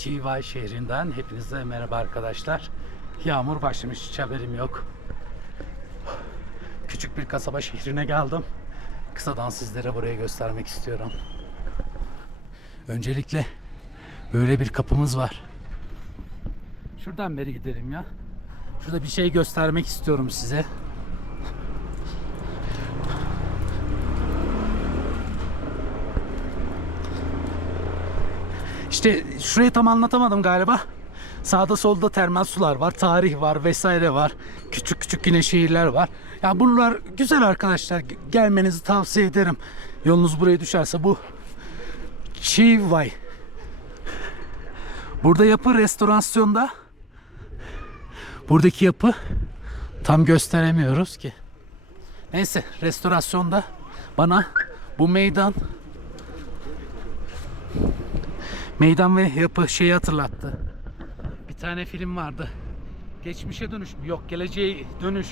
Chivay şehrinden hepinize merhaba arkadaşlar. Yağmur başlamış hiç haberim yok. Küçük bir kasaba şehrine geldim. Kısadan sizlere burayı göstermek istiyorum. Öncelikle böyle bir kapımız var. Şuradan beri gidelim ya. Şurada bir şey göstermek istiyorum size. İşte şurayı tam anlatamadım galiba. Sağda solda termal sular var, tarih var vesaire var. Küçük küçük yine şehirler var. Ya bunlar güzel arkadaşlar. Gelmenizi tavsiye ederim. Yolunuz buraya düşerse bu Chivay. Burada yapı restorasyonda. Buradaki yapı tam gösteremiyoruz ki. Neyse restorasyonda bana bu meydan Meydan ve yapı şeyi hatırlattı. Bir tane film vardı. Geçmişe dönüş mü? Yok, geleceğe dönüş.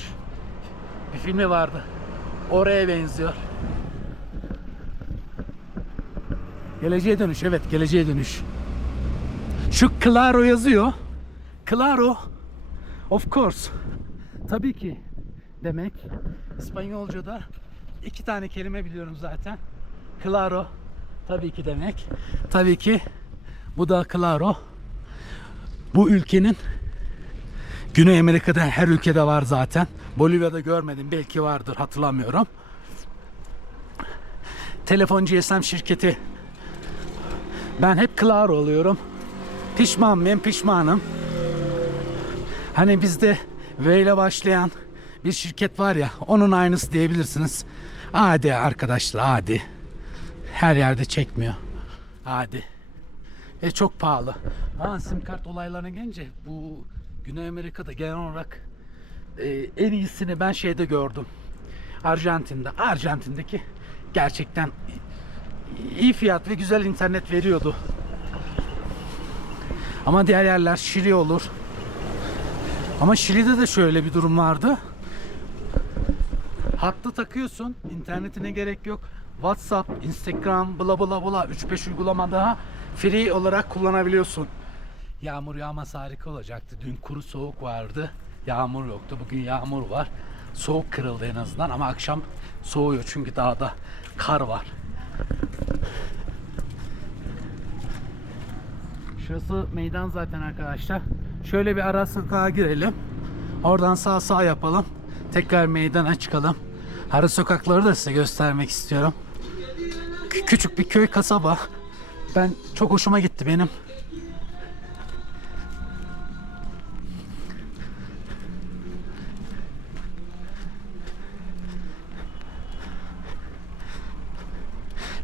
Bir filmi vardı. Oraya benziyor. Geleceğe dönüş, evet, geleceğe dönüş. Şu Claro yazıyor. Claro, of course. Tabii ki demek. İspanyolca'da iki tane kelime biliyorum zaten. Claro, tabii ki demek. Tabii ki bu da Claro. Bu ülkenin Güney Amerika'da her ülkede var zaten. Bolivya'da görmedim. Belki vardır hatırlamıyorum. Telefon GSM şirketi. Ben hep Claro oluyorum. Pişman mıyım? Pişmanım. Hani bizde V ile başlayan bir şirket var ya onun aynısı diyebilirsiniz. Adi arkadaşlar adi. Her yerde çekmiyor. Adi. E çok pahalı. Ama sim kart olaylarına gelince bu Güney Amerika'da genel olarak e, en iyisini ben şeyde gördüm. Arjantin'de. Arjantin'deki gerçekten iyi fiyat ve güzel internet veriyordu. Ama diğer yerler Şili olur. Ama Şili'de de şöyle bir durum vardı. Hattı takıyorsun. internetine gerek yok. WhatsApp, Instagram, bla bla bla 3-5 uygulama daha free olarak kullanabiliyorsun. Yağmur yağması harika olacaktı. Dün kuru soğuk vardı. Yağmur yoktu. Bugün yağmur var. Soğuk kırıldı en azından ama akşam soğuyor çünkü dağda kar var. Şurası meydan zaten arkadaşlar. Şöyle bir ara sokağa girelim. Oradan sağ sağ yapalım. Tekrar meydana çıkalım. Ara sokakları da size göstermek istiyorum. Kü- Küçük bir köy kasaba. Ben çok hoşuma gitti benim.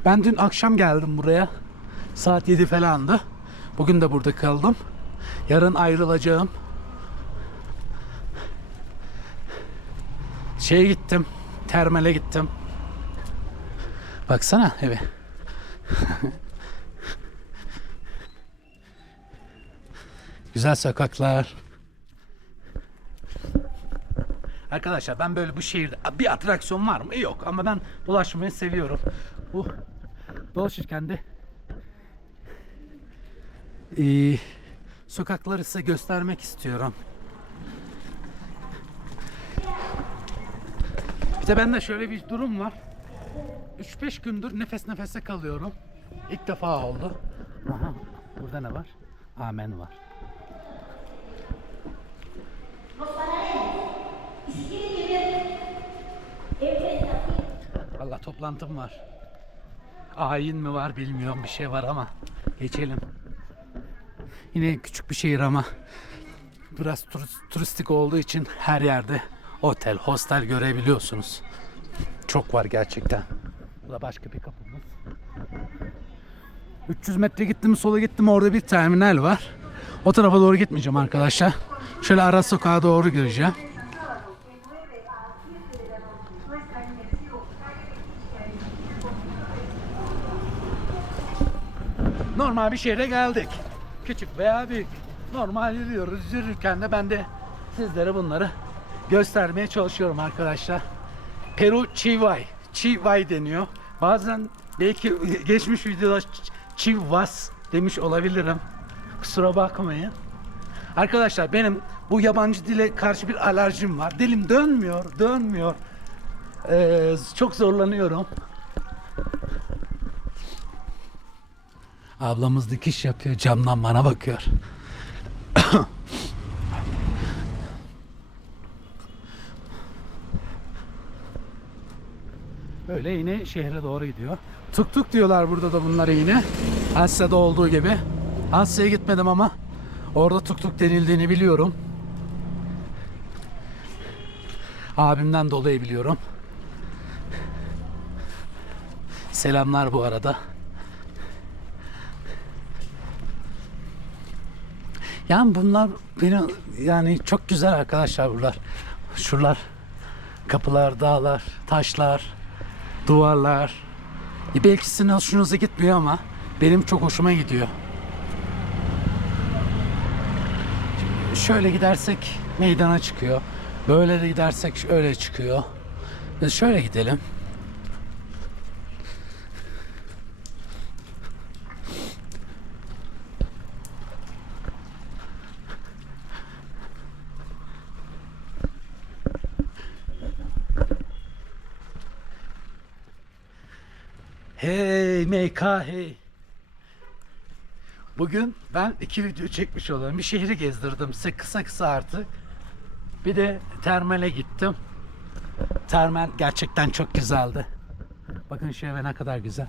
Ben dün akşam geldim buraya. Saat 7 falandı. Bugün de burada kaldım. Yarın ayrılacağım. Şeye gittim. Termale gittim. Baksana eve. Güzel sokaklar. Arkadaşlar ben böyle bu şehirde bir atraksiyon var mı? Yok ama ben dolaşmayı seviyorum. Bu dolaşırken de ee, sokakları size göstermek istiyorum. Bir de bende şöyle bir durum var. 3-5 gündür nefes nefese kalıyorum. İlk defa oldu. Aha, burada ne var? Amen var. Valla toplantım var. Ayin mi var bilmiyorum bir şey var ama geçelim. Yine küçük bir şehir ama biraz turist- turistik olduğu için her yerde otel, hostel görebiliyorsunuz. Çok var gerçekten. Bu da başka bir kapımız. 300 metre gittim sola gittim orada bir terminal var. O tarafa doğru gitmeyeceğim arkadaşlar. Şöyle ara sokağa doğru gireceğim. Normal bir şehre geldik. Küçük veya büyük. Normal yürüyoruz. Yürürken de ben de sizlere bunları göstermeye çalışıyorum arkadaşlar. Peru Chivay. Chivay deniyor. Bazen belki geçmiş videoda Ch- Chivas demiş olabilirim. Kusura bakmayın. Arkadaşlar benim bu yabancı dile karşı bir alerjim var. Dilim dönmüyor, dönmüyor. Ee, çok zorlanıyorum. Ablamız dikiş yapıyor, camdan bana bakıyor. Böyle yine şehre doğru gidiyor. Tuk tuk diyorlar burada da bunlara yine. Asya'da olduğu gibi. Asya'ya gitmedim ama orada tuk tuk denildiğini biliyorum. Abimden dolayı biliyorum. Selamlar bu arada. Yani bunlar beni yani çok güzel arkadaşlar buralar. Şuralar kapılar, dağlar, taşlar, duvarlar. E belki sizin hoşunuza gitmiyor ama benim çok hoşuma gidiyor. Şöyle gidersek meydana çıkıyor. Böyle de gidersek öyle çıkıyor. Biz şöyle gidelim. Hey MK hey. Bugün ben iki video çekmiş oluyorum. Bir şehri gezdirdim size kısa kısa artık. Bir de termale gittim. Termal gerçekten çok güzeldi. Bakın şu eve ne kadar güzel.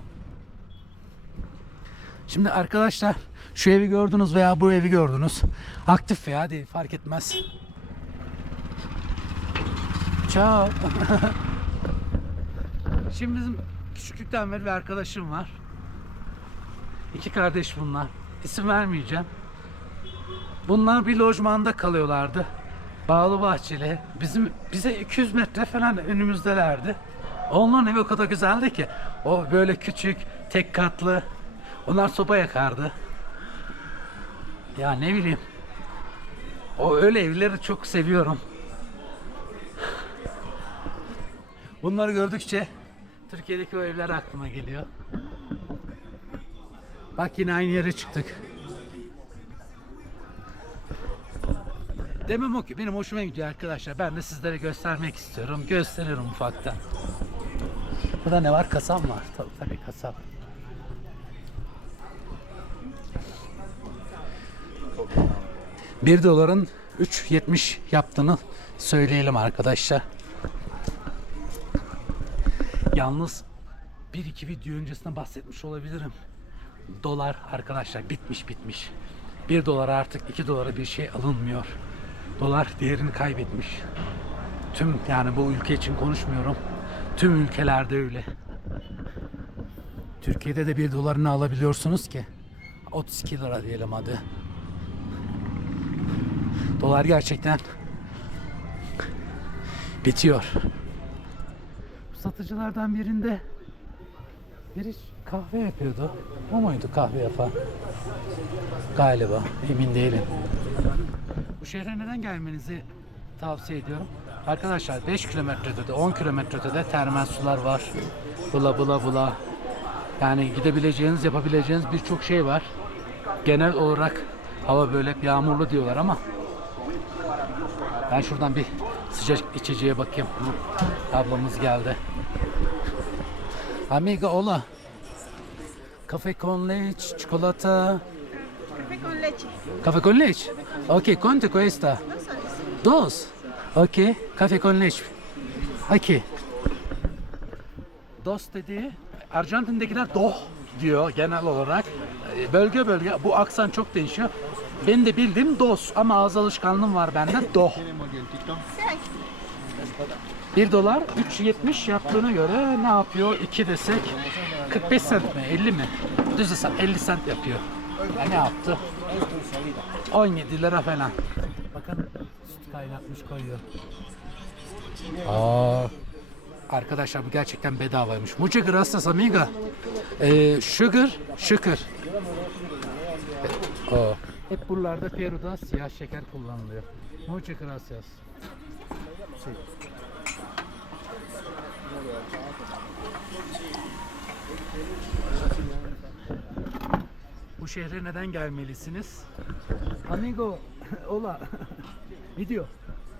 Şimdi arkadaşlar şu evi gördünüz veya bu evi gördünüz. Aktif veya değil fark etmez. Ciao. Şimdi bizim küçüklükten beri bir arkadaşım var. İki kardeş bunlar. İsim vermeyeceğim. Bunlar bir lojmanda kalıyorlardı. Bağlı bahçeli. Bizim bize 200 metre falan önümüzdelerdi. Onların evi o kadar güzeldi ki. O böyle küçük, tek katlı. Onlar soba yakardı. Ya ne bileyim. O öyle evleri çok seviyorum. Bunları gördükçe Türkiye'deki o evler aklıma geliyor. Bak yine aynı yere çıktık. Demem o ki benim hoşuma gidiyor arkadaşlar. Ben de sizlere göstermek istiyorum. Gösteririm ufaktan. Burada ne var? Kasam var. Tabii tabii kasam. Bir doların 3.70 yaptığını söyleyelim arkadaşlar. Yalnız bir iki video öncesinde bahsetmiş olabilirim. Dolar arkadaşlar bitmiş bitmiş. 1 dolar artık 2 dolara bir şey alınmıyor. Dolar değerini kaybetmiş. Tüm yani bu ülke için konuşmuyorum. Tüm ülkelerde öyle. Türkiye'de de 1 dolarını alabiliyorsunuz ki. 32 lira diyelim hadi. Dolar gerçekten bitiyor. Satıcılardan birinde biri kahve yapıyordu. O muydu kahve yapan? Galiba. Emin değilim. Bu şehre neden gelmenizi tavsiye ediyorum. Arkadaşlar 5 kilometrede de 10 kilometrede de termal sular var. Bula bula bula. Yani gidebileceğiniz, yapabileceğiniz birçok şey var. Genel olarak hava böyle yağmurlu diyorlar ama ben şuradan bir sıcak içeceğe bakayım. Ablamız geldi. Amiga hola. Café con leche, çikolata. Café con leche. Café con leche. Ok, ¿cuánto cuesta? Dos. Ok, café con leche. Ok. Dos dediği Arjantin'dekiler doh diyor genel olarak. Bölge bölge bu aksan çok değişiyor. Benim de bildiğim dos ama ağız alışkanlığım var bende doh. 1 dolar 3.70 yaptığına göre ne yapıyor? 2 desek 45 cent mi? 50 mi? Düz hesap 50 cent yapıyor. Ya ne yaptı? 17 lira falan. Bakın süt kaynatmış koyuyor. Aa. Arkadaşlar bu gerçekten bedavaymış. Muchas gracias amiga. Ee, sugar, sugar. Aa. Hep buralarda Peru'da siyah şeker kullanılıyor. Muchas gracias. Bu şehre neden gelmelisiniz? Amigo, hola. Video.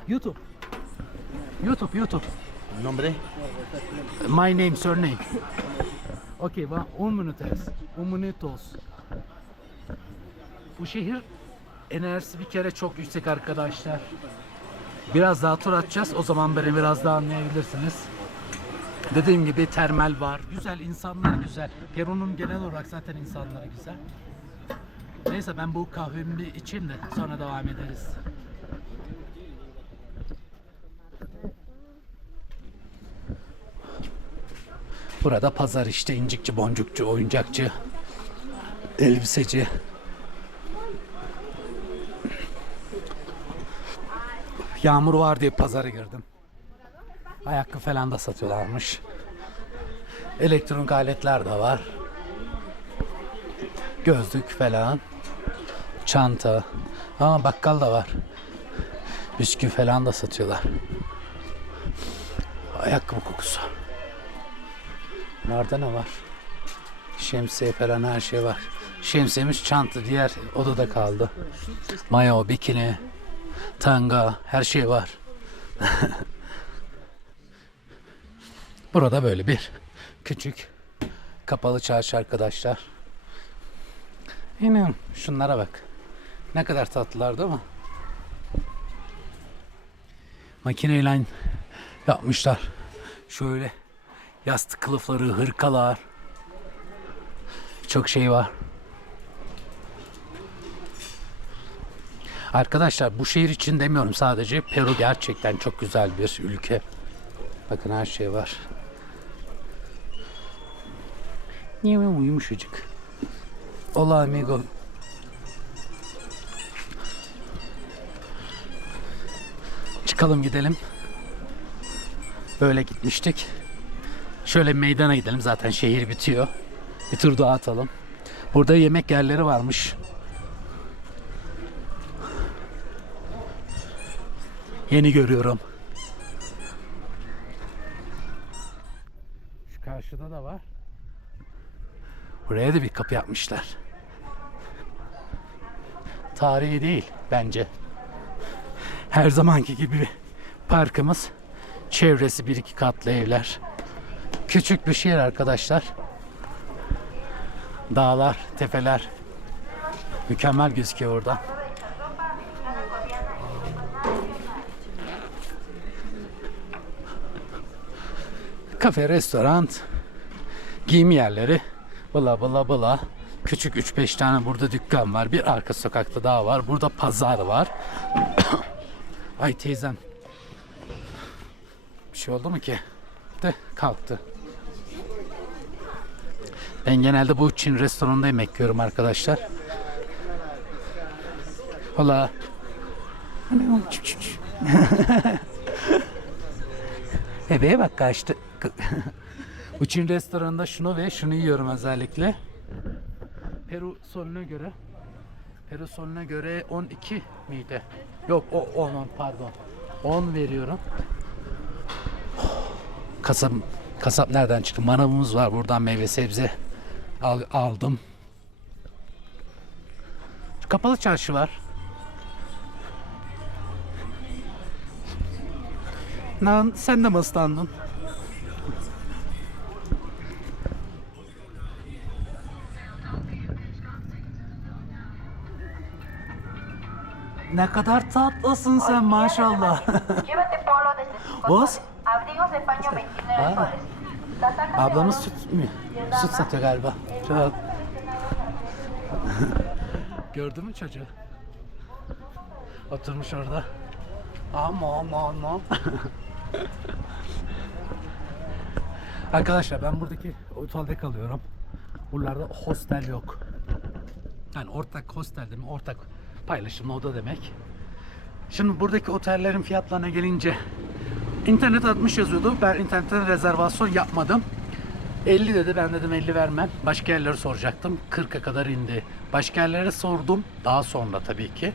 YouTube. YouTube, YouTube. Nombre? My name, surname. Okay, va, un minutos. Un minutos. Bu şehir enerjisi bir kere çok yüksek arkadaşlar. Biraz daha tur atacağız. O zaman beni biraz daha anlayabilirsiniz. Dediğim gibi termal var. Güzel, insanlar güzel. Peru'nun genel olarak zaten insanları güzel. Neyse ben bu kahvemi için de sonra devam ederiz. Burada pazar işte incikçi, boncukçu, oyuncakçı, elbiseci. Yağmur var diye pazara girdim. Ayakkabı falan da satıyorlarmış. Elektronik aletler de var. Gözlük falan. Çanta. Aa bakkal da var. Bisküvi falan da satıyorlar. Ayakkabı kokusu. Nerede ne var? Şemsiye falan her şey var. Şemsiyemiz çanta diğer odada kaldı. Mayo, bikini, tanga her şey var. Burada böyle bir küçük kapalı çarşı arkadaşlar. Yine şunlara bak. Ne kadar tatlılar değil mi? Makineyle yapmışlar. Şöyle yastık kılıfları, hırkalar. Çok şey var. Arkadaşlar bu şehir için demiyorum sadece. Peru gerçekten çok güzel bir ülke. Bakın her şey var. Niye yumuşacık. Hola amigo. Çıkalım gidelim. Böyle gitmiştik. Şöyle meydana gidelim zaten şehir bitiyor. Bir tur daha atalım. Burada yemek yerleri varmış. Yeni görüyorum. Şu karşıda da var. Buraya da bir kapı yapmışlar. Tarihi değil bence. Her zamanki gibi parkımız. Çevresi bir iki katlı evler. Küçük bir şehir arkadaşlar. Dağlar, tepeler. Mükemmel gözüküyor orada. Kafe, restoran, giyim yerleri, bla bla bla. Küçük 3-5 tane burada dükkan var. Bir arka sokakta daha var. Burada pazar var. Ay teyzem. Bir şey oldu mu ki? De kalktı. Ben genelde bu Çin restoranında yemek yiyorum arkadaşlar. Hola. Bebeğe bak kaçtı. Bu Çin restoranında şunu ve şunu yiyorum özellikle. Peru soluna göre Peru soluna göre 12 miydi? Yok o 10 10 pardon. 10 veriyorum. Kasap kasap nereden çıktı? Manavımız var buradan meyve sebze al, aldım. Kapalı çarşı var. Lan sen de mi ıslandın? Ne kadar tatlısın sen maşallah. Llévate polo desde 5 ¿Vos? soles. Abrigos de paño 29 Ah. soles. Casacas de Ablamız süt mü? Süt satıyor galiba. Çok. Gördün mü çocuğu? Oturmuş orada. Ama ama ama. Arkadaşlar ben buradaki otelde kalıyorum. Buralarda hostel yok. Yani ortak hostel demek, ortak paylaşımlı oda demek. Şimdi buradaki otellerin fiyatlarına gelince internet 60 yazıyordu. Ben internetten rezervasyon yapmadım. 50 dedi. Ben dedim 50 vermem. Başka yerleri soracaktım. 40'a kadar indi. Başka yerlere sordum. Daha sonra tabii ki.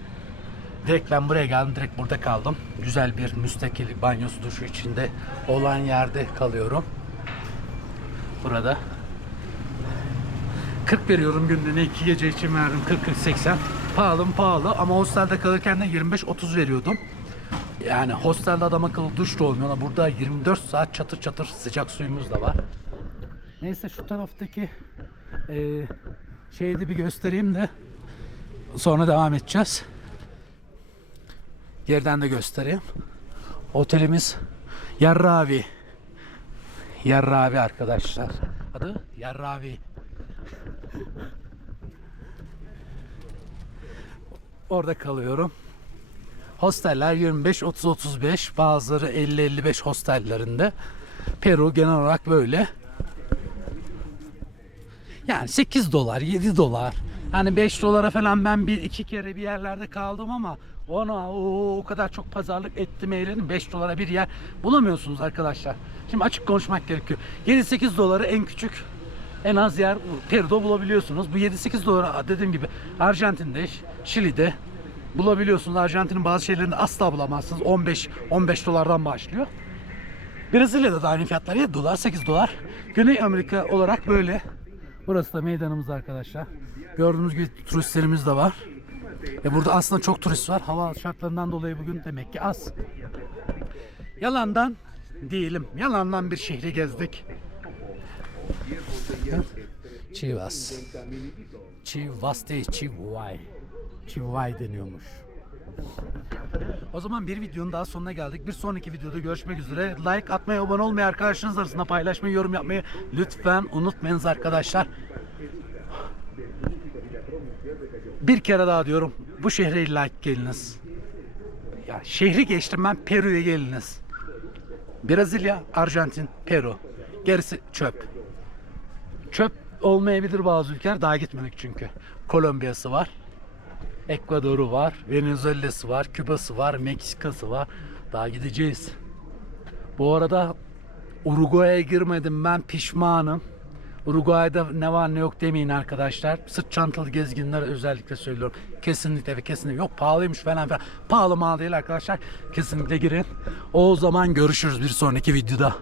Direkt ben buraya geldim. Direkt burada kaldım. Güzel bir müstakil banyosu duşu içinde olan yerde kalıyorum. Burada. 40 veriyorum günlüğüne. 2 gece için verdim. 40-40-80. Pahalı mı pahalı ama hostelde kalırken de 25-30 veriyordum. Yani hostelde adam akıllı duş da olmuyor. Burada 24 saat çatır çatır sıcak suyumuz da var. Neyse şu taraftaki eee şeyi de bir göstereyim de sonra devam edeceğiz. Geriden de göstereyim. Otelimiz Yarravi. Yarravi arkadaşlar. Adı Yarravi. Orada kalıyorum. Hosteller 25 30 35 bazıları 50 55 hostellerinde. Peru genel olarak böyle. Yani 8 dolar, 7 dolar. Hani 5 dolara falan ben bir iki kere bir yerlerde kaldım ama ona o, o kadar çok pazarlık ettim eğlenim 5 dolara bir yer bulamıyorsunuz arkadaşlar. Şimdi açık konuşmak gerekiyor. 7-8 doları en küçük en az yer Peru'da bulabiliyorsunuz. Bu 7-8 dolara dediğim gibi Arjantin'de, Şili'de bulabiliyorsunuz. Arjantin'in bazı şeylerini asla bulamazsınız. 15 15 dolardan başlıyor. Brezilya'da da aynı fiyatlar 7 dolar 8 dolar. Güney Amerika olarak böyle. Burası da meydanımız arkadaşlar. Gördüğünüz gibi turistlerimiz de var. Ve burada aslında çok turist var. Hava şartlarından dolayı bugün demek ki az. Yalandan diyelim. Yalandan bir şehri gezdik. Chivas. Chivas değil Chivay. Chivay deniyormuş. O zaman bir videonun daha sonuna geldik. Bir sonraki videoda görüşmek üzere. Like atmayı, abone olmayı, arkadaşlarınız arasında paylaşmayı, yorum yapmayı lütfen unutmayınız arkadaşlar. Bir kere daha diyorum. Bu şehre illa geliniz. Ya şehri geçtim ben Peru'ya geliniz. Brezilya, Arjantin, Peru. Gerisi çöp. Çöp olmayabilir bazı ülkeler. Daha gitmedik çünkü. Kolombiya'sı var. Ekvador'u var, Venezuela'sı var, Küba'sı var, Meksika'sı var. Daha gideceğiz. Bu arada Uruguay'a girmedim ben pişmanım. Uruguay'da ne var ne yok demeyin arkadaşlar. Sırt çantalı gezginlere özellikle söylüyorum. Kesinlikle ve kesinlikle yok pahalıymış falan filan. Pahalı mal değil arkadaşlar. Kesinlikle girin. O zaman görüşürüz bir sonraki videoda.